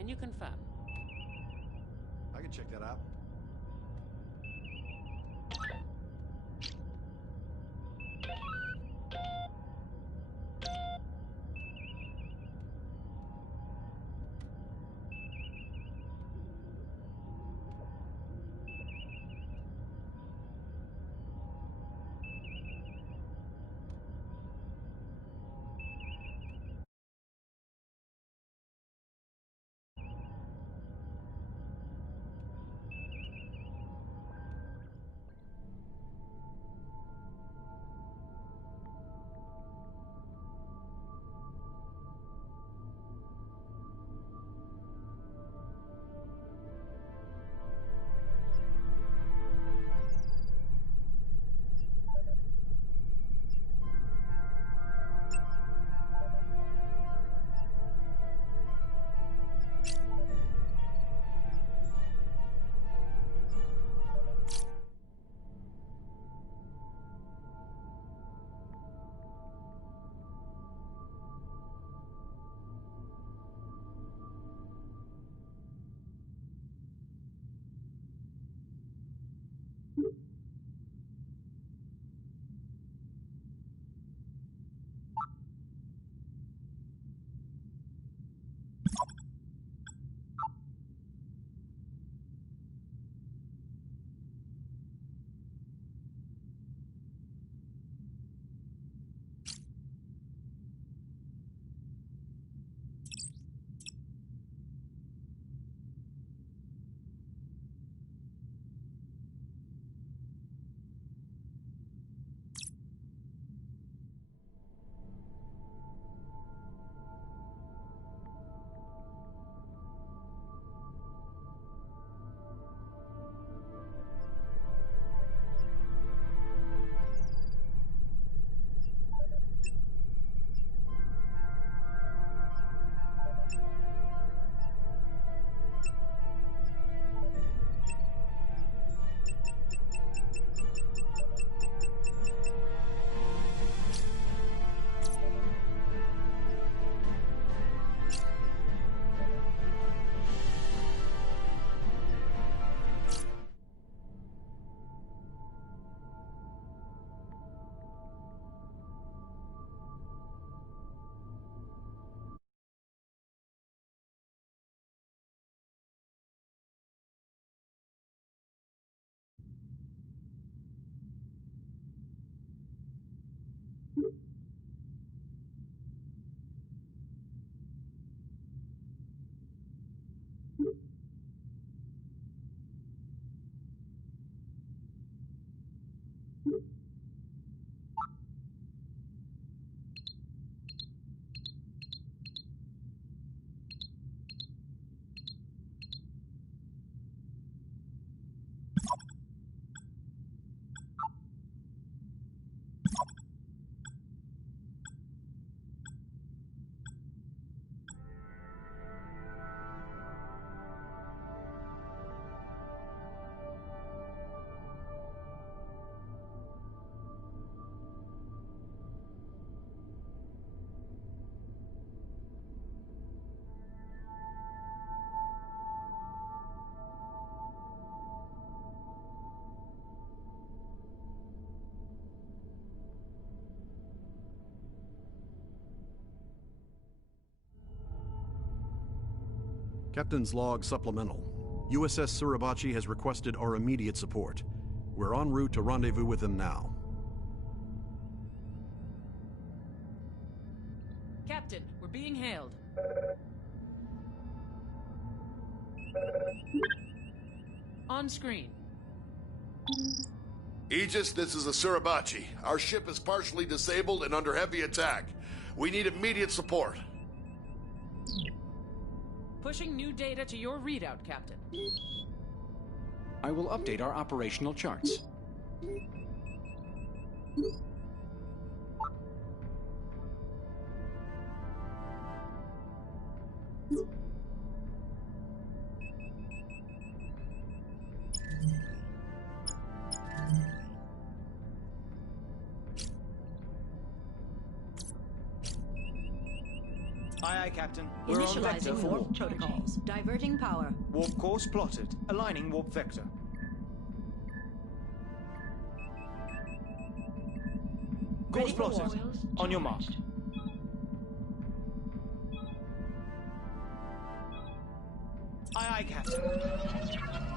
Can you confirm? I can check that out. Captain's Log Supplemental. USS Suribachi has requested our immediate support. We're en route to rendezvous with them now. Captain, we're being hailed. On screen. Aegis, this is the Suribachi. Our ship is partially disabled and under heavy attack. We need immediate support. Pushing new data to your readout, Captain. I will update our operational charts. Aye, Aye, Captain. We're on vector Initializing for warp warp. protocols. Diverting power. Warp course plotted. Aligning warp vector. Course Ready for plotted. warp. On your mark. Aye, aye, Captain.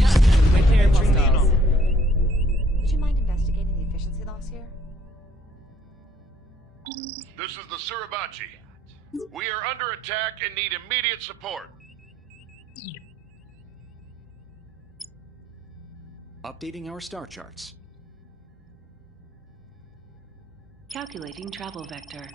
Captain, we're clear of Entering the hostiles. anomaly. Would you mind investigating the efficiency loss here? This is the Suribachi. We are under attack and need immediate support. Updating our star charts. Calculating travel vector.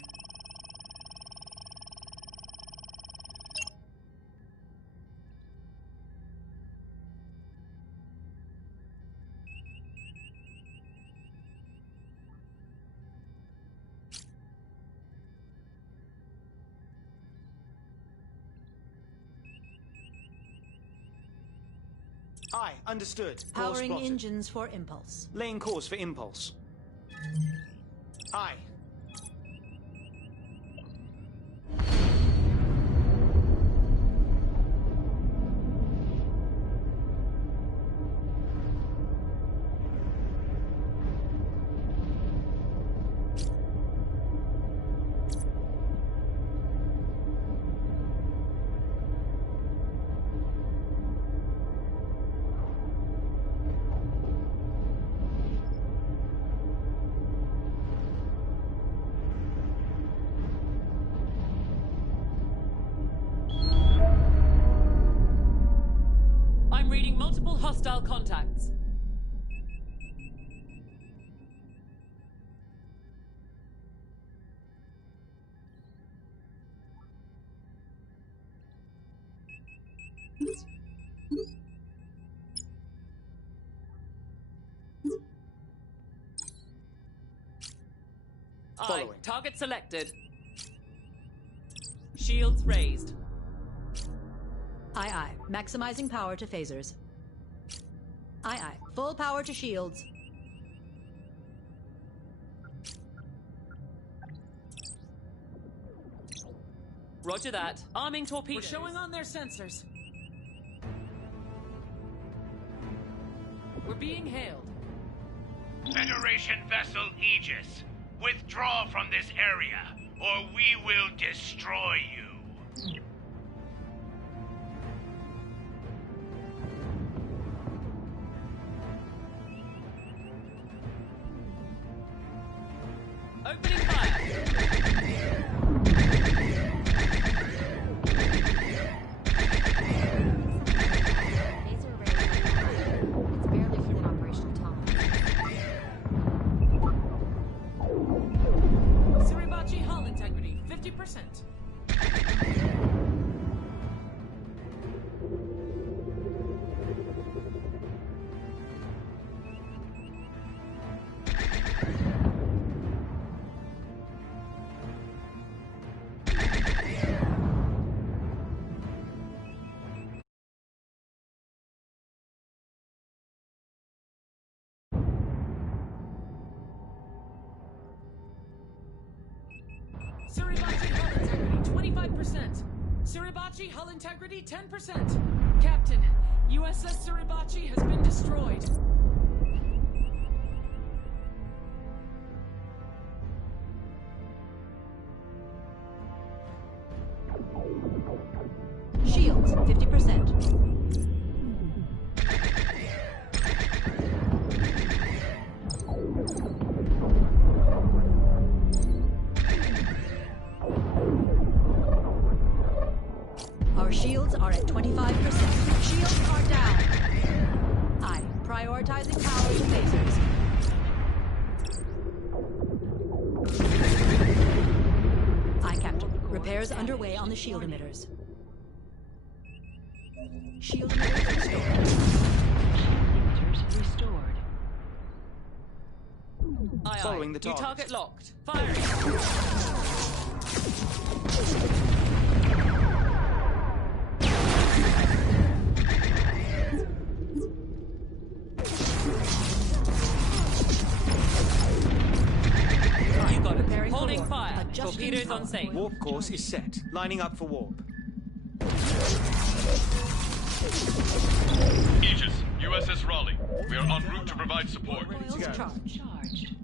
Aye, understood. Course Powering plotted. engines for impulse. Laying course for impulse. Aye. I'm reading multiple hostile contacts. Aye. Following. Target selected. Shields raised. Aye, aye. Maximizing power to phasers. Aye, aye. Full power to shields. Roger that. Arming torpedoes. We're showing on their sensors. We're being hailed. Federation vessel Aegis, withdraw from this area, or we will destroy you. Opening fire. Laser array. It's barely within operational tolerance. Suribachi hull integrity, 50%. Suribachi hull integrity, 25%. Suribachi hull integrity, 10%. Captain, USS Suribachi has been destroyed. Shields, 50%. Our shields are at 25%. Shields are down. Aye. Prioritizing power to phasers. Aye, Captain. Repairs underway on the shield emitters. Shield emitters restored. Emitters restored. Aye, Following aye. the New target. target locked. Firing. safe. Warp course is set. Lining up for warp. Aegis, USS Raleigh. We are en route to provide support. Coils charged. Charged.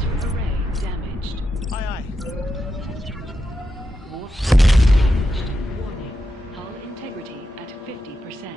Sensor array damaged. Aye, aye. Warp damaged. Warning. Hull integrity at 50%.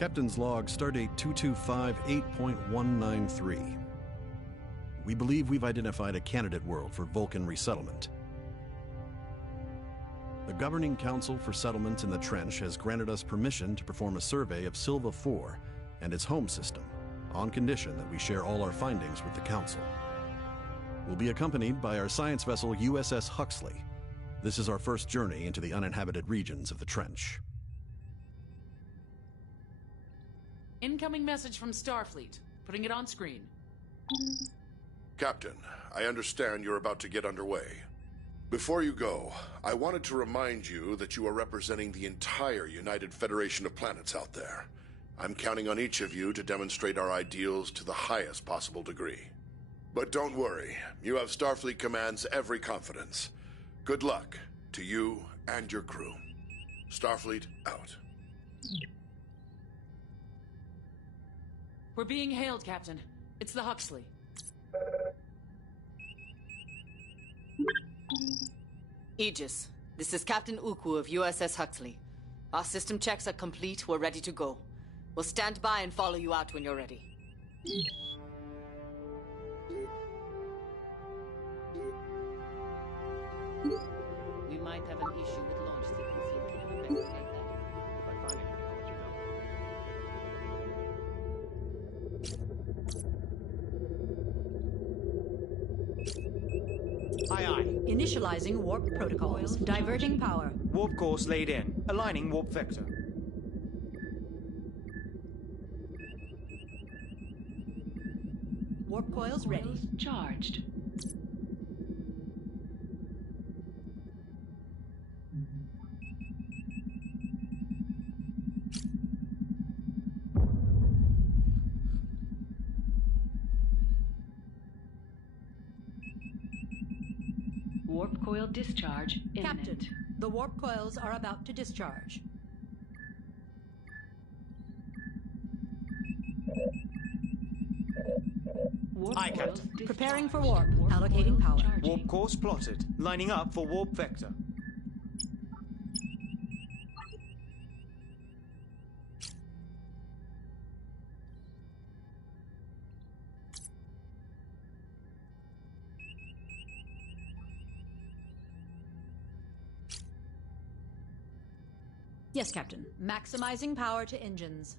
Captain's log, Stardate 2258.193. We believe we've identified a candidate world for Vulcan resettlement. The Governing Council for Settlements in the Trench has granted us permission to perform a survey of Silva 4 and its home system, on condition that we share all our findings with the Council. We'll be accompanied by our science vessel USS Huxley. This is our first journey into the uninhabited regions of the Trench. Incoming message from Starfleet. Putting it on screen. Captain, I understand you're about to get underway. Before you go, I wanted to remind you that you are representing the entire United Federation of Planets out there. I'm counting on each of you to demonstrate our ideals to the highest possible degree. But don't worry, you have Starfleet Command's every confidence. Good luck to you and your crew. Starfleet out. We're being hailed, Captain. It's the Huxley. Aegis, this is Captain Uku of USS Huxley. Our system checks are complete. We're ready to go. We'll stand by and follow you out when you're ready. We might have an issue with launch sequencing. Can you investigate that? If I find anything, I'll let you know. Aye, aye. Initializing warp protocols. Diverting power. Warp course laid in. Aligning warp vector. Warp coils ready. Charged. Warp coil discharge imminent. Captain, the warp coils are about to discharge. Warp Aye, coils Captain. Preparing for discharged. warp. Allocating coils power. charging. Warp course plotted. Lining up for warp vector. Yes, Captain. Maximizing power to engines.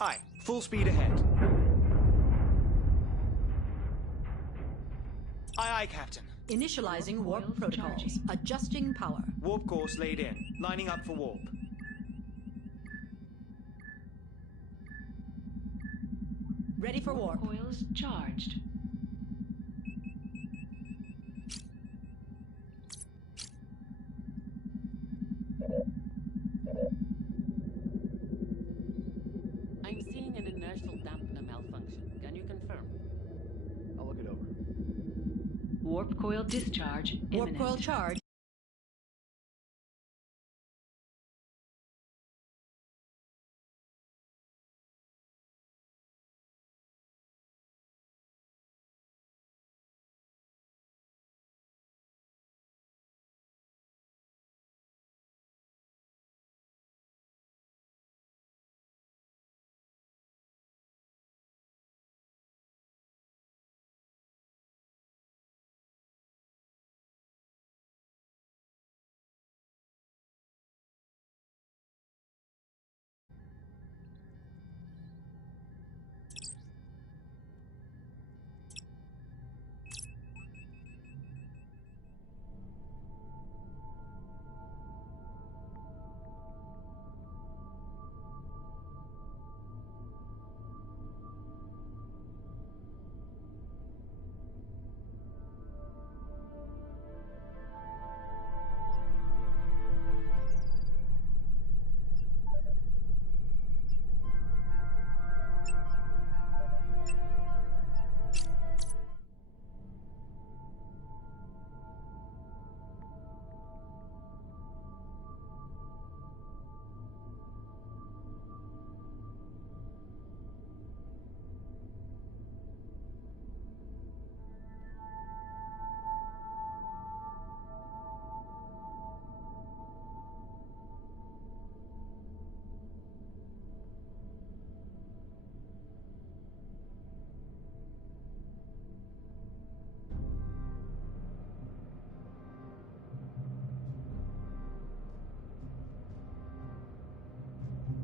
Aye, full speed ahead. Aye, Captain. Initializing warp Warp coils protocols. charging. Adjusting power. Warp course laid in. Lining up for warp. Ready for warp. Coils charged. I'm seeing an inertial dampener malfunction. Can you confirm? I'll look it over. Warp coil discharge Warp imminent. coil charge.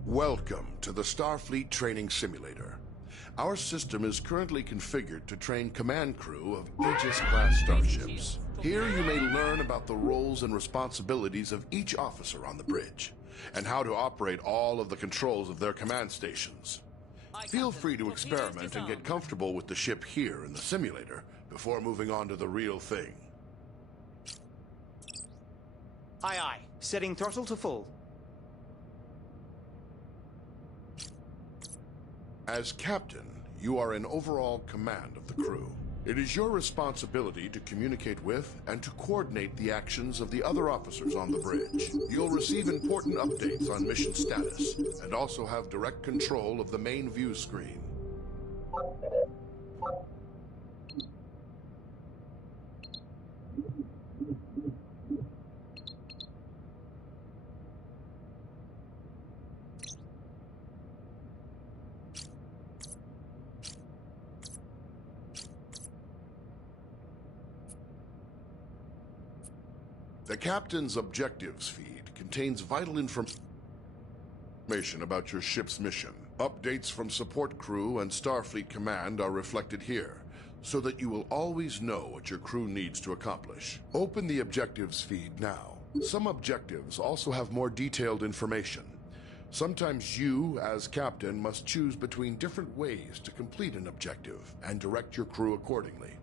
Welcome to the Starfleet Training Simulator. Our system is currently configured to train command crew of Aegis-class starships. Here you may learn about the roles and responsibilities of each officer on the bridge, and how to operate all of the controls of their command stations. Feel free to experiment and get comfortable with the ship here in the simulator before moving on to the real thing. Aye, aye. Setting throttle to full. As captain, you are in overall command of the crew. It is your responsibility to communicate with and to coordinate the actions of the other officers on the bridge. You'll receive important updates on mission status, and also have direct control of the main view screen. The captain's objectives feed contains vital information about your ship's mission. Updates from support crew and Starfleet Command are reflected here, so that you will always know what your crew needs to accomplish. Open the objectives feed now. Some objectives also have more detailed information. Sometimes you, as captain, must choose between different ways to complete an objective and direct your crew accordingly.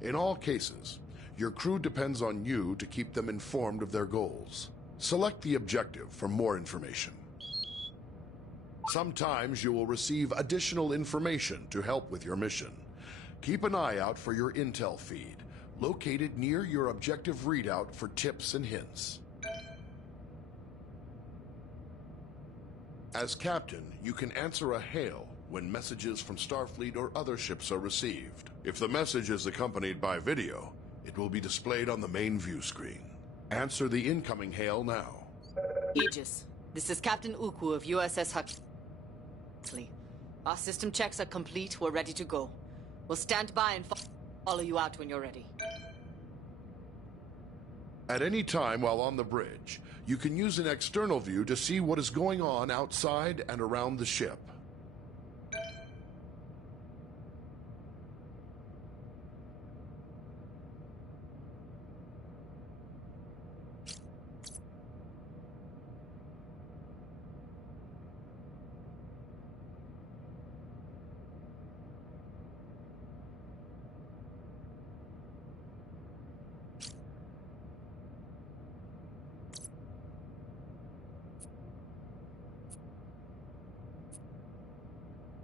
In all cases, your crew depends on you to keep them informed of their goals. Select the objective for more information. Sometimes you will receive additional information to help with your mission. Keep an eye out for your intel feed, located near your objective readout for tips and hints. As captain, you can answer a hail when messages from Starfleet or other ships are received. If the message is accompanied by video, it will be displayed on the main view screen. Answer the incoming hail now. Aegis, this is Captain Ukwu of USS Huxley. Our system checks are complete. We're ready to go. We'll stand by and follow you out when you're ready. At any time while on the bridge, you can use an external view to see what is going on outside and around the ship.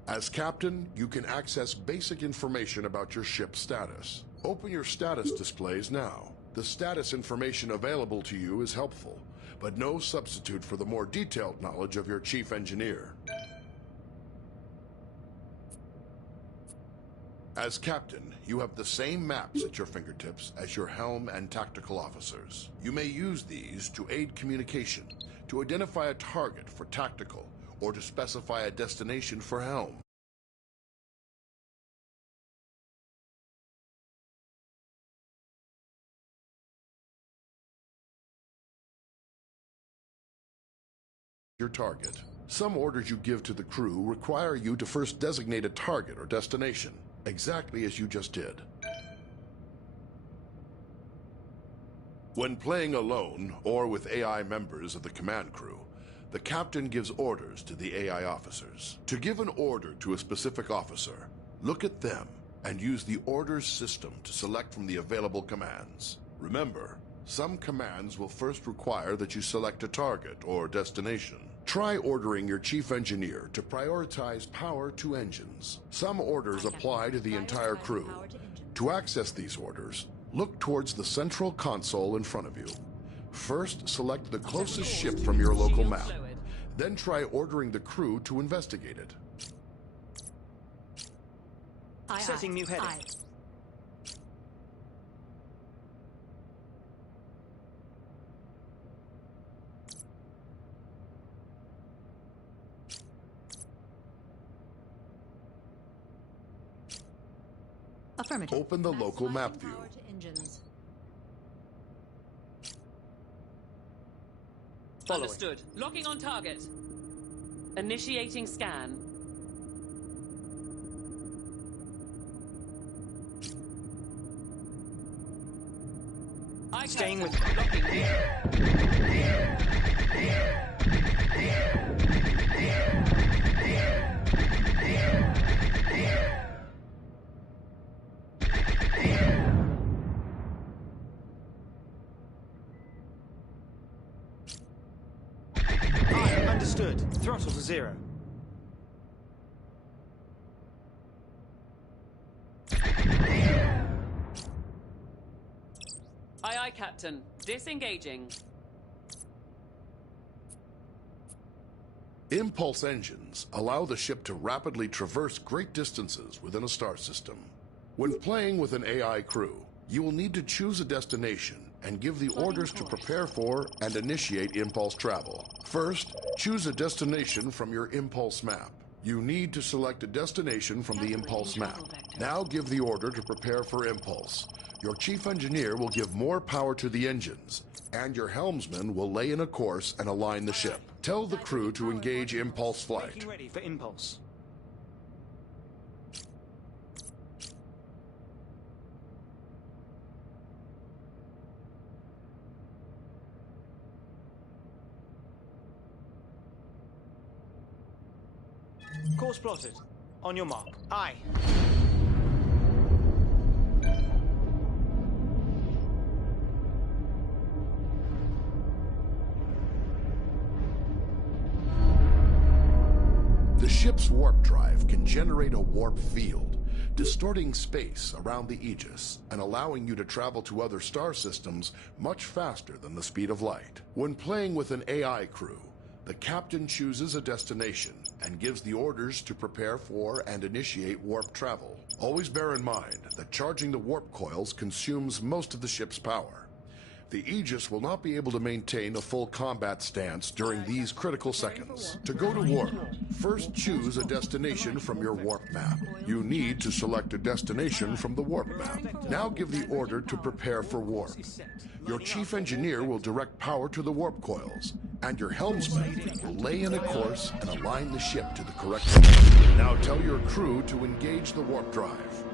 As captain, you can access basic information about your ship's status. Open your status displays now. The status information available to you is helpful, but no substitute for the more detailed knowledge of your chief engineer. As captain, you have the same maps at your fingertips as your helm and tactical officers. You may use these to aid communication, to identify a target for tactical, or to specify a destination for helm. Your target. Some orders you give to the crew require you to first designate a target or destination, exactly as you just did. When playing alone or with AI members of the command crew, the captain gives orders to the AI officers. To give an order to a specific officer, look at them and use the orders system to select from the available commands. Remember, some commands will first require that you select a target or destination. Try ordering your chief engineer to prioritize power to engines. Some orders apply to the entire crew. To access these orders, look towards the central console in front of you. First, select the closest ship from your local map. Then try ordering the crew to investigate it. Setting new heading. Affirmative. Open the local map view. Understood. Locking on target. Initiating scan. Staying with locking. Understood. Throttle to 0. Aye, aye, Captain. Disengaging. Impulse engines allow the ship to rapidly traverse great distances within a star system. When playing with an AI crew, you will need to choose a destination and give the orders to prepare for and initiate impulse travel. First, choose a destination from your impulse map. You need to select a destination from the impulse map. Now give the order to prepare for impulse. Your chief engineer will give more power to the engines and your helmsman will lay in a course and align the ship. Tell the crew to engage impulse flight. Making ready for impulse. Course plotted. On your mark. Aye. The ship's warp drive can generate a warp field, distorting space around the Aegis and allowing you to travel to other star systems much faster than the speed of light. When playing with an AI crew, the captain chooses a destination and gives the orders to prepare for and initiate warp travel. Always bear in mind that charging the warp coils consumes most of the ship's power. The Aegis will not be able to maintain a full combat stance during these critical seconds. To go to warp, first choose a destination from your warp map. You need to select a destination from the warp map. Now give the order to prepare for warp. Your chief engineer will direct power to the warp coils, and your helmsman will lay in a course and align the ship to the correct position. Now tell your crew to engage the warp drive.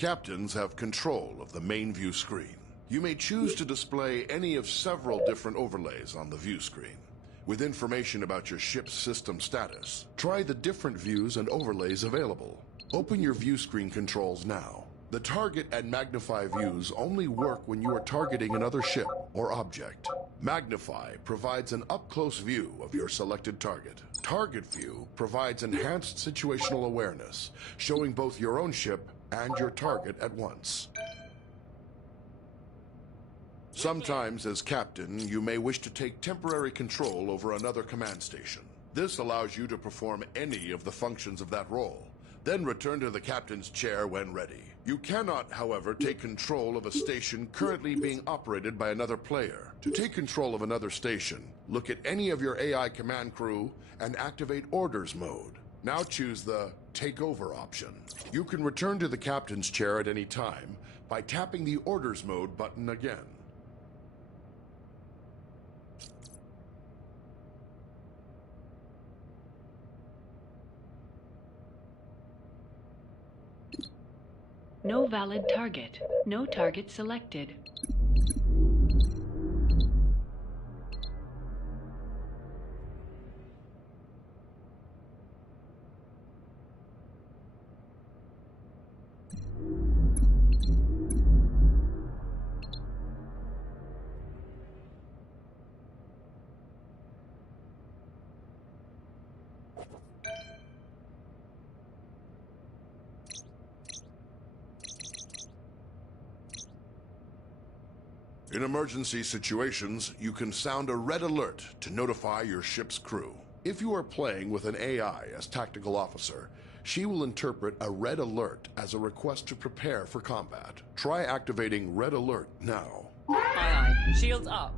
Captains have control of the main view screen. You may choose to display any of several different overlays on the view screen. With information about your ship's system status, try the different views and overlays available. Open your view screen controls now. The target and magnify views only work when you are targeting another ship or object. Magnify provides an up-close view of your selected target. Target view provides enhanced situational awareness, showing both your own ship and your target at once. Sometimes, as captain, you may wish to take temporary control over another command station. This allows you to perform any of the functions of that role, then return to the captain's chair when ready. You cannot, however, take control of a station currently being operated by another player. To take control of another station, look at any of your AI command crew and activate orders mode. Now choose the Take Over option. You can return to the captain's chair at any time by tapping the Orders Mode button again. No valid target. No target selected. In emergency situations, you can sound a red alert to notify your ship's crew. If you are playing with an AI as tactical officer, she will interpret a red alert as a request to prepare for combat. Try activating red alert now. Aye, aye. Shields up.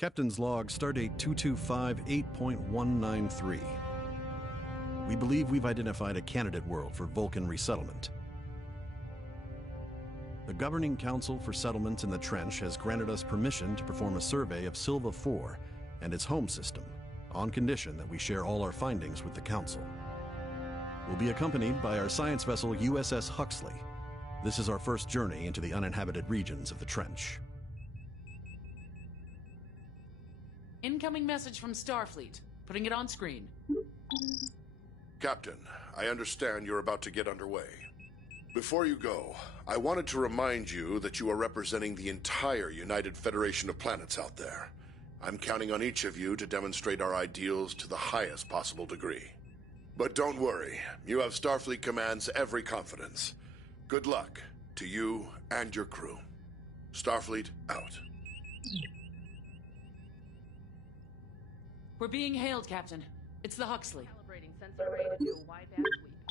Captain's log, Stardate 2258.193. We believe we've identified a candidate world for Vulcan resettlement. The Governing Council for Settlements in the Trench has granted us permission to perform a survey of Silva 4 and its home system, on condition that we share all our findings with the Council. We'll be accompanied by our science vessel USS Huxley. This is our first journey into the uninhabited regions of the Trench. Incoming message from Starfleet. Putting it on screen. Captain, I understand you're about to get underway. Before you go, I wanted to remind you that you are representing the entire United Federation of Planets out there. I'm counting on each of you to demonstrate our ideals to the highest possible degree. But don't worry, you have Starfleet Command's every confidence. Good luck to you and your crew. Starfleet out. We're being hailed, Captain. It's the Huxley. Calibrating sensor array to do a wide-band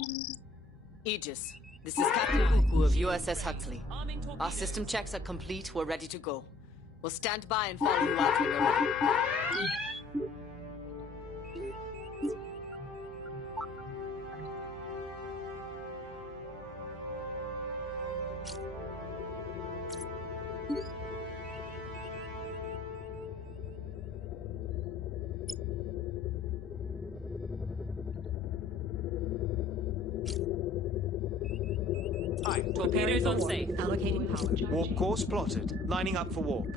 sweep. Aegis, this is Captain Uku of USS Huxley. Our system checks are complete. We're ready to go. We'll stand by and follow you out when you're ready. Aye. Torpedoes on safe. Allocating power. Warp course plotted. Lining up for warp.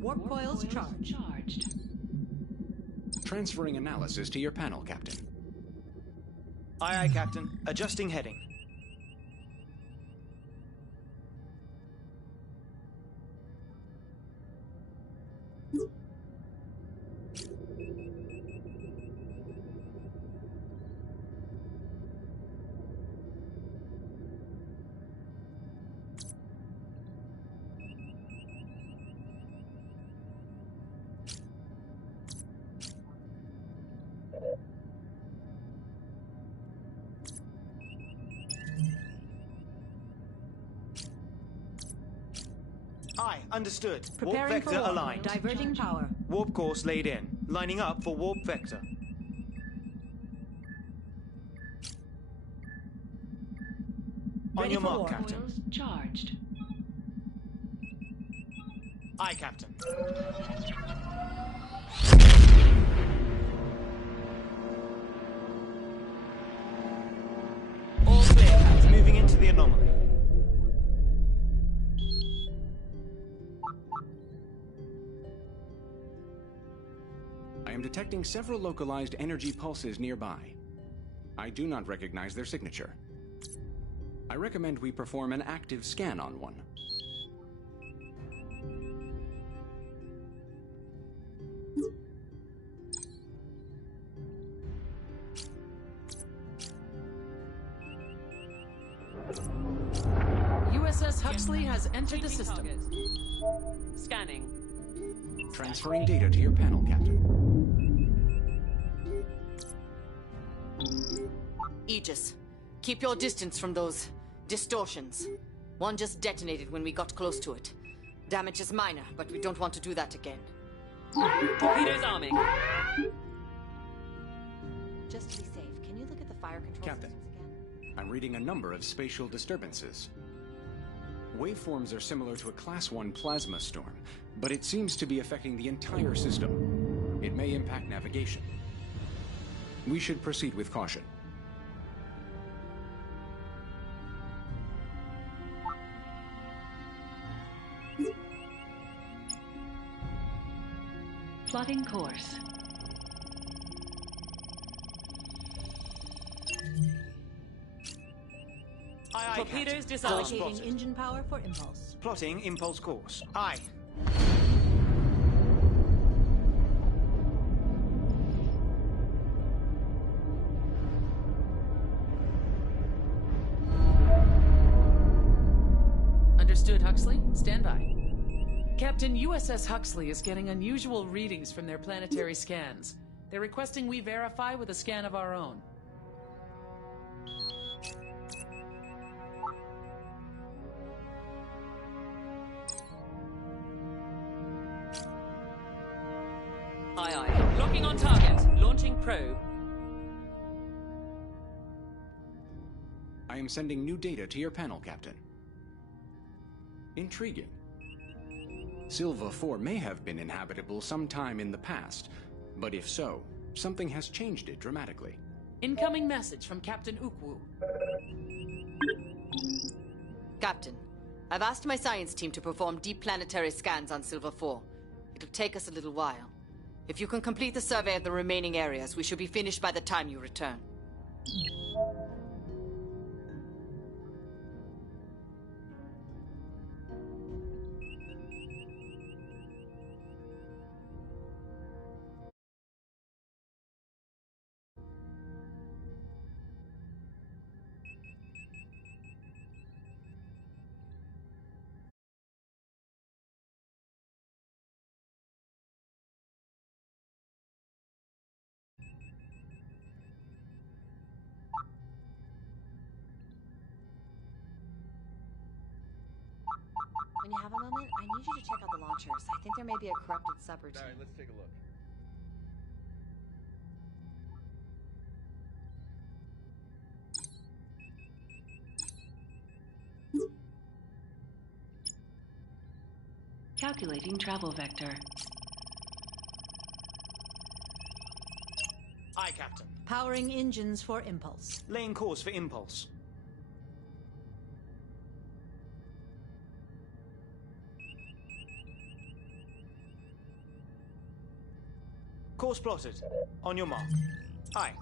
Warp coils charged. Transferring analysis to your panel, Captain. Aye, aye, Captain. Adjusting heading. Aye, understood. Warp Preparing vector for warp. aligned. Diverting power. Warp course laid in. Lining up for warp vector. On Ready your for mark, warp. Captain. Coils charged. Aye, Captain. All clear. Moving into the anomaly. I am detecting several localized energy pulses nearby. I do not recognize their signature. I recommend we perform an active scan on one. USS Huxley has entered the system. Scanning. Transferring data to your panel, Captain. Aegis, keep your distance from those distortions. One just detonated when we got close to it. Damage is minor, but we don't want to do that again. Torpedoes arming. Just to be safe, can you look at the fire control Captain. systems again? I'm reading a number of spatial disturbances. Waveforms are similar to a Class 1 plasma storm, but it seems to be affecting the entire system. It may impact navigation. We should proceed with caution. Plotting course. Aye, aye, Torpedoes Captain. disarmed. Course Allocating plotted. engine power for impulse. Plotting impulse course. Aye. Understood, Huxley. Stand by. Captain, USS Huxley is getting unusual readings from their planetary scans. They're requesting we verify with a scan of our own. On target. Launching probe. I am sending new data to your panel, Captain. Intriguing. Silva 4 may have been inhabitable sometime in the past, but if so, something has changed it dramatically. Incoming message from Captain Ukwu. Captain, I've asked my science team to perform deep planetary scans on Silva 4. It'll take us a little while. If you can complete the survey of the remaining areas, we should be finished by the time you return. When you have a moment, I need you to check out the launchers. I think there may be a corrupted subroutine. Alright, let's take a look. Calculating travel vector. Aye, Captain. Powering engines for Impulse. Laying course for Impulse. Course plotted. On your mark. Aye.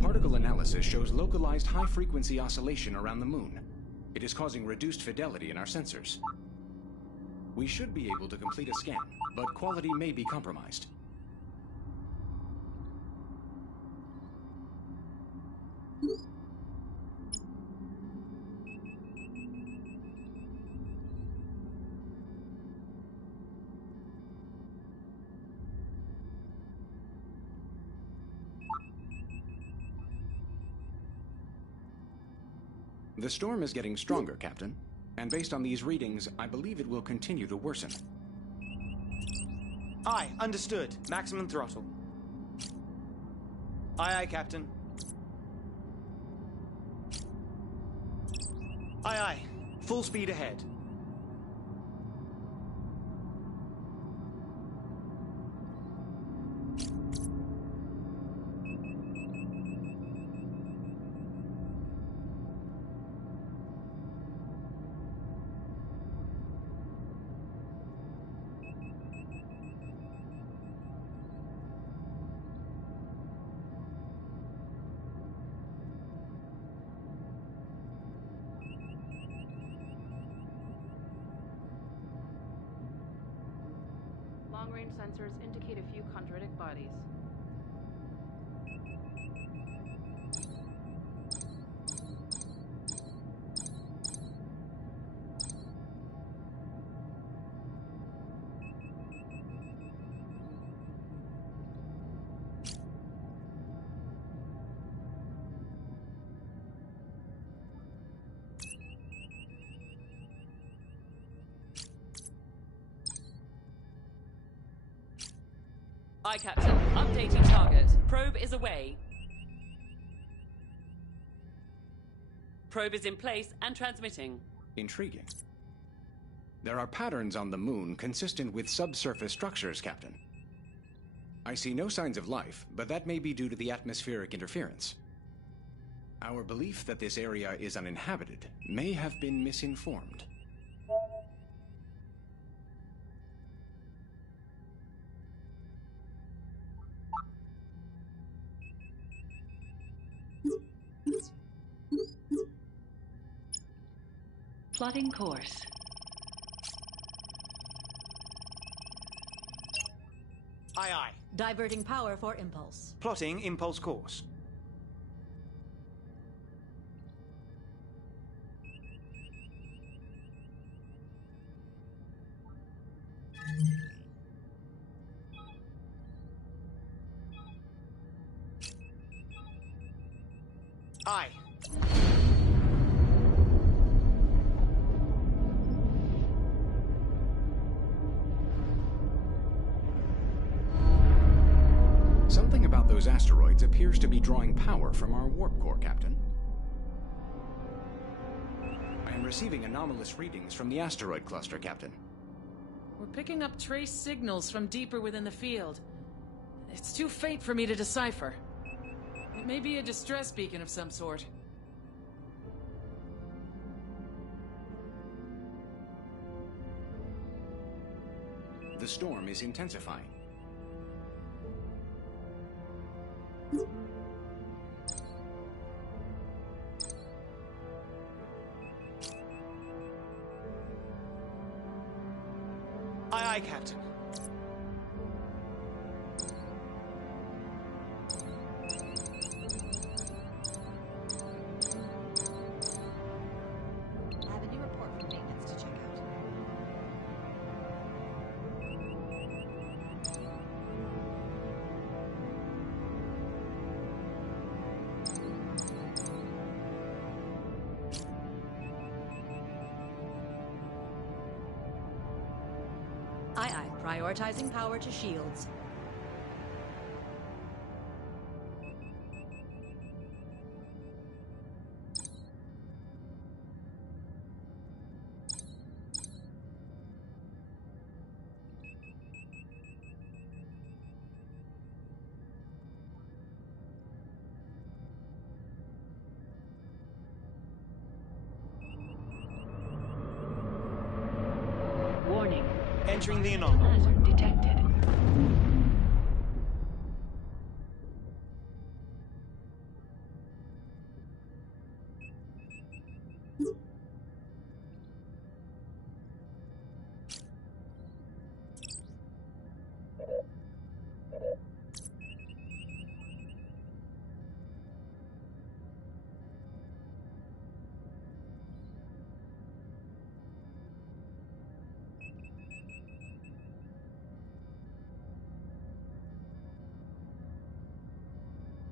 Particle analysis shows localized high-frequency oscillation around the moon. It is causing reduced fidelity in our sensors. We should be able to complete a scan, but quality may be compromised. The storm is getting stronger, Captain. And based on these readings, I believe it will continue to worsen. Aye, understood. Maximum throttle. Aye, aye, Captain. Aye, aye. Full speed ahead. Long-range sensors indicate a few chondritic bodies. Aye, Captain. Updating target. Probe is away. Probe is in place and transmitting. Intriguing. There are patterns on the moon consistent with subsurface structures, Captain. I see no signs of life, but that may be due to the atmospheric interference. Our belief that this area is uninhabited may have been misinformed. Plotting course. Aye, aye. Diverting power for impulse. Plotting impulse course. Aye. Something about those asteroids appears to be drawing power from our warp core, Captain. I am receiving anomalous readings from the asteroid cluster, Captain. We're picking up trace signals from deeper within the field. It's too faint for me to decipher. It may be a distress beacon of some sort. The storm is intensifying. Aye, aye, Captain. I have a new report from maintenance to check out. Aye, aye. Prioritizing power to shields. Warning. Entering the anomaly. Hazard detected.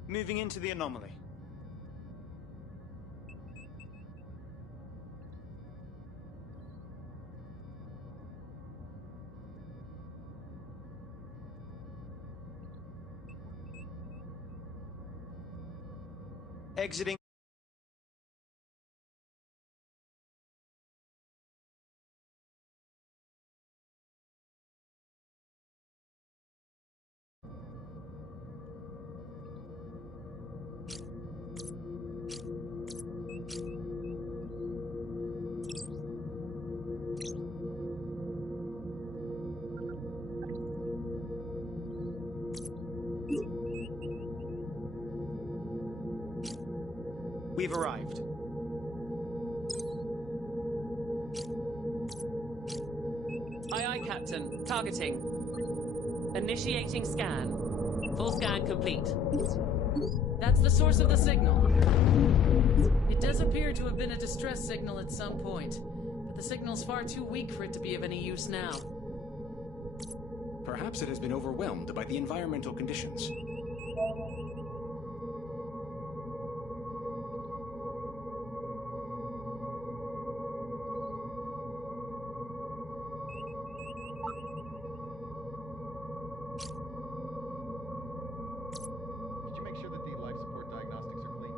Moving into the anomaly. Exiting. We've arrived. Aye, aye, Captain. Targeting. Initiating scan. Full scan complete. That's the source of the signal. It does appear to have been a distress signal at some point, but the signal's far too weak for it to be of any use now. Perhaps it has been overwhelmed by the environmental conditions. Did you make sure that the life support diagnostics are clean?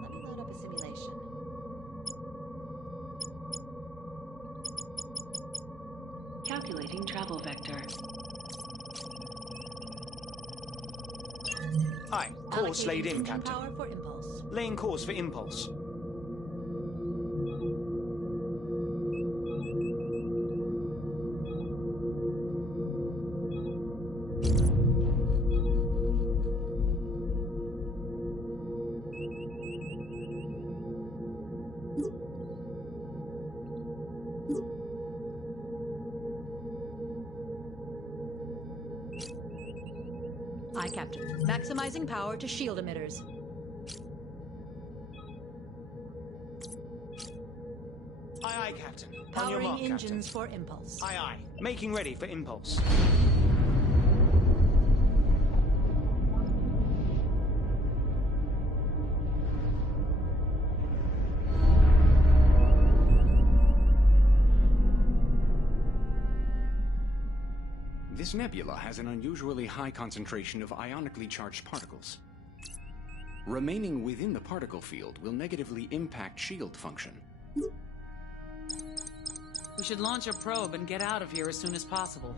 Let me load up a simulation. Calculating travel vector. Aye, course laid in, Captain. Power for impulse. Laying course for impulse. Aye, Captain. Maximizing power to shield emitters. Aye, aye, Captain. On your Powering mark, engines Captain. for impulse. Aye, aye. Making ready for impulse. This nebula has an unusually high concentration of ionically charged particles. Remaining within the particle field will negatively impact shield function. We should launch a probe and get out of here as soon as possible.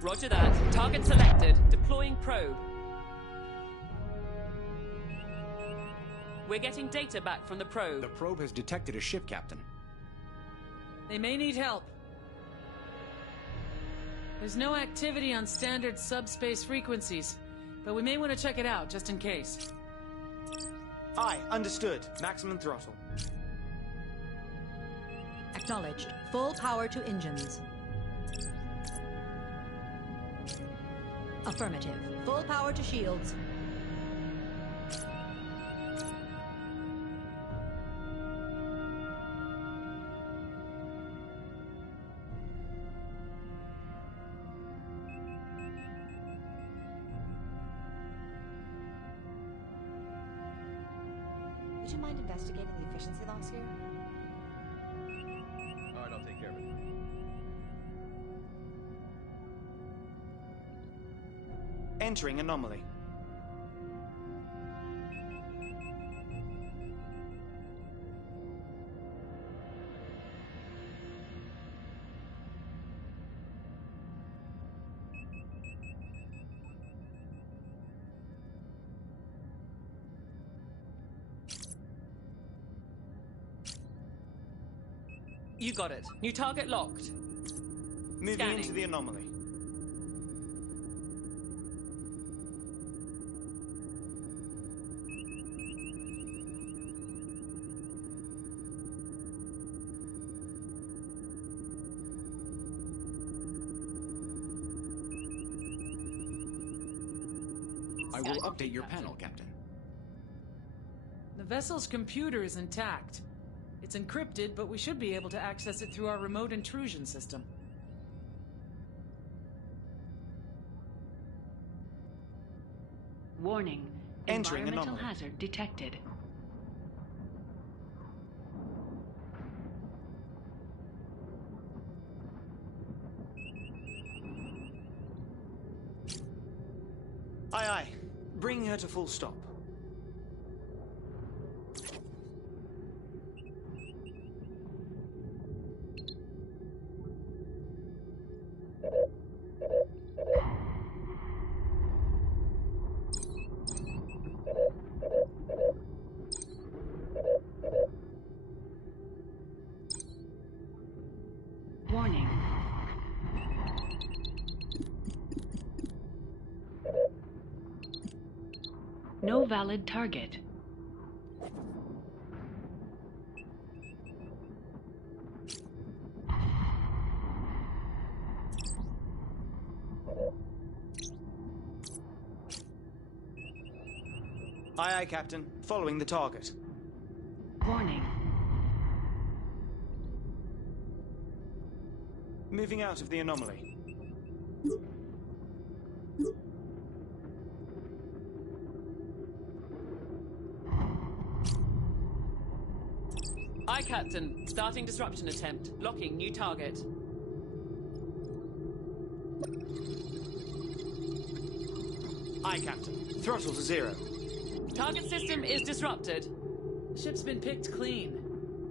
Roger that. Target selected. Deploying probe. We're getting data back from the probe. The probe has detected a ship, Captain. They may need help. There's no activity on standard subspace frequencies, but we may want to check it out just in case. Aye, understood. Maximum throttle. Acknowledged. Full power to engines. Affirmative. Full power to shields. Would you mind investigating the efficiency loss here? Alright, I'll take care of it. Entering anomaly. You got it. New target locked. Moving Scanning. into the anomaly. I will update your panel, Captain. The vessel's computer is intact. It's encrypted, but we should be able to access it through our remote intrusion system. Warning. Entering Environmental anomaly. hazard detected. Aye, aye. Bring her to full stop. Warning. No valid target. Aye, aye, Captain. Following the target. Warning. Moving out of the anomaly. Aye, Captain. Starting disruption attempt. Locking new target. Aye, Captain. Throttle to 0. Target system is disrupted. The ship's been picked clean.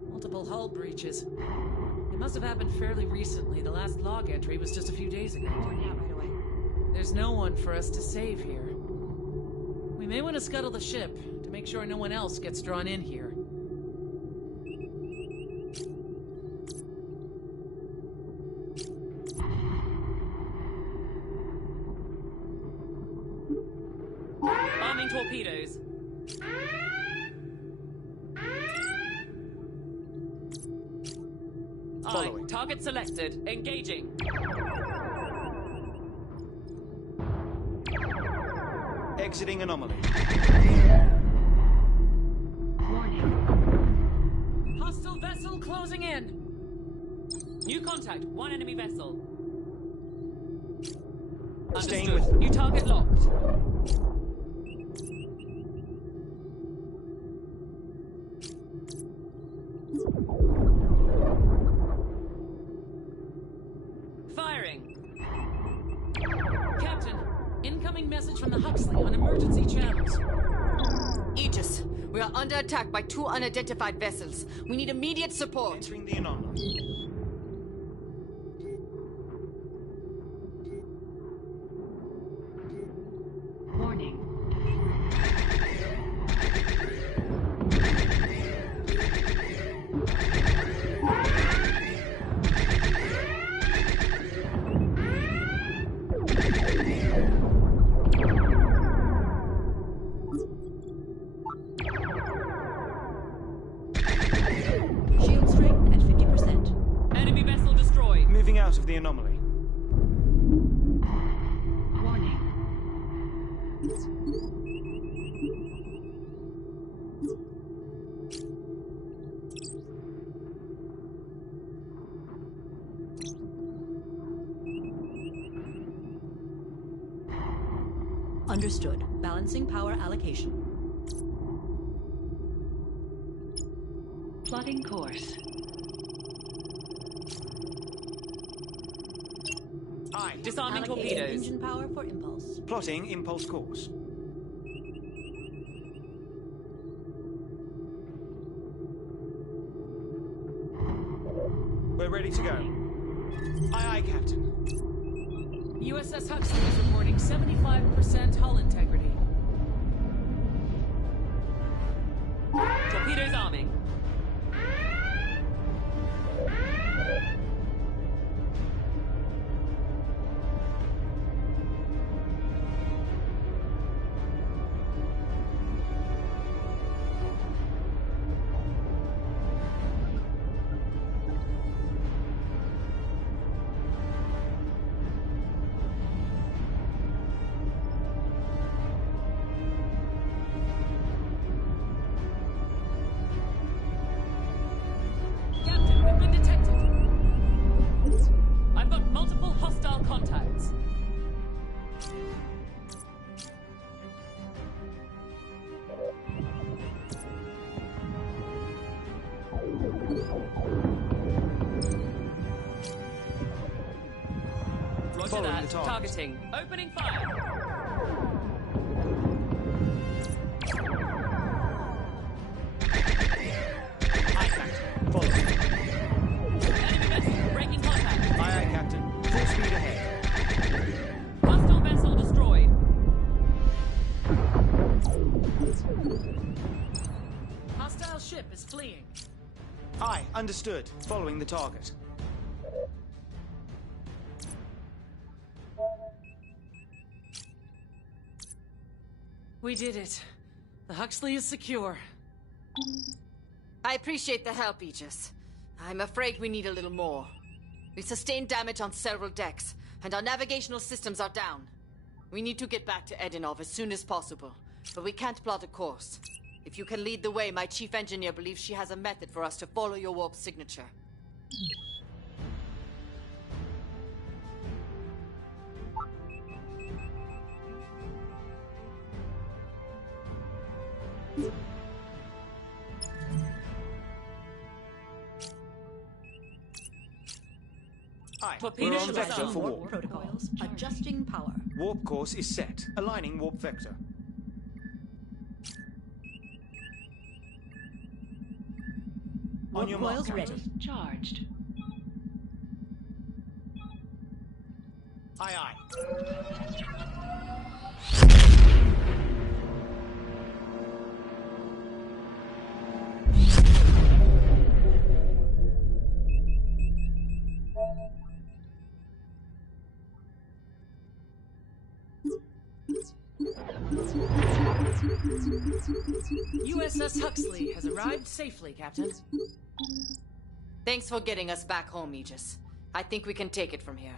Multiple hull breaches. It must have happened fairly recently. The last log entry was just a few days ago. Going out right away. There's no one for us to save here. We may want to scuttle the ship to make sure no one else gets drawn in here. Following. Aye. Target selected. Engaging. Exiting anomaly. Warning. Hostile vessel closing in. New contact. One enemy vessel. Staying Understood. with- New target locked. Firing. Captain, incoming message from the Huxley on emergency channels. Aegis, we are under attack by 2 unidentified vessels. We need immediate support. Entering the anomaly. Warning. Shield strength at 50%. Enemy vessel destroyed. Moving out of the anomaly. Warning. Understood. Balancing power allocation. Plotting course. Aye. Disarming Allocating torpedoes. engine power for impulse. Plotting impulse course. We're ready to go. Aye, aye, Captain. USS Huxley is reporting 75% hull integrity. Torpedoes arming. Captain, we've been detected. I've got multiple hostile contacts. Roger Following that. the target. Targeting. Opening fire. Aye, Captain. Following. Enemy vessel breaking contact. Aye, aye, Captain. Full speed ahead. Hostile vessel destroyed. Hostile ship is fleeing. Aye, understood. Following the target. We did it. The Huxley is secure. I appreciate the help, Aegis. I'm afraid we need a little more. We've sustained damage on several decks, and our navigational systems are down. We need to get back to Edinov as soon as possible, but we can't plot a course. If you can lead the way, my chief engineer believes she has a method for us to follow your warp signature. Aye. Torpedo We're on ship vector is for on. warp. Protocols. Adjusting power. Warp course is set. Aligning warp vector. On your Warp mark, coils ready. Captain. Charged. Aye, aye. USS Huxley has arrived safely, Captain. Thanks for getting us back home, Aegis. I think we can take it from here.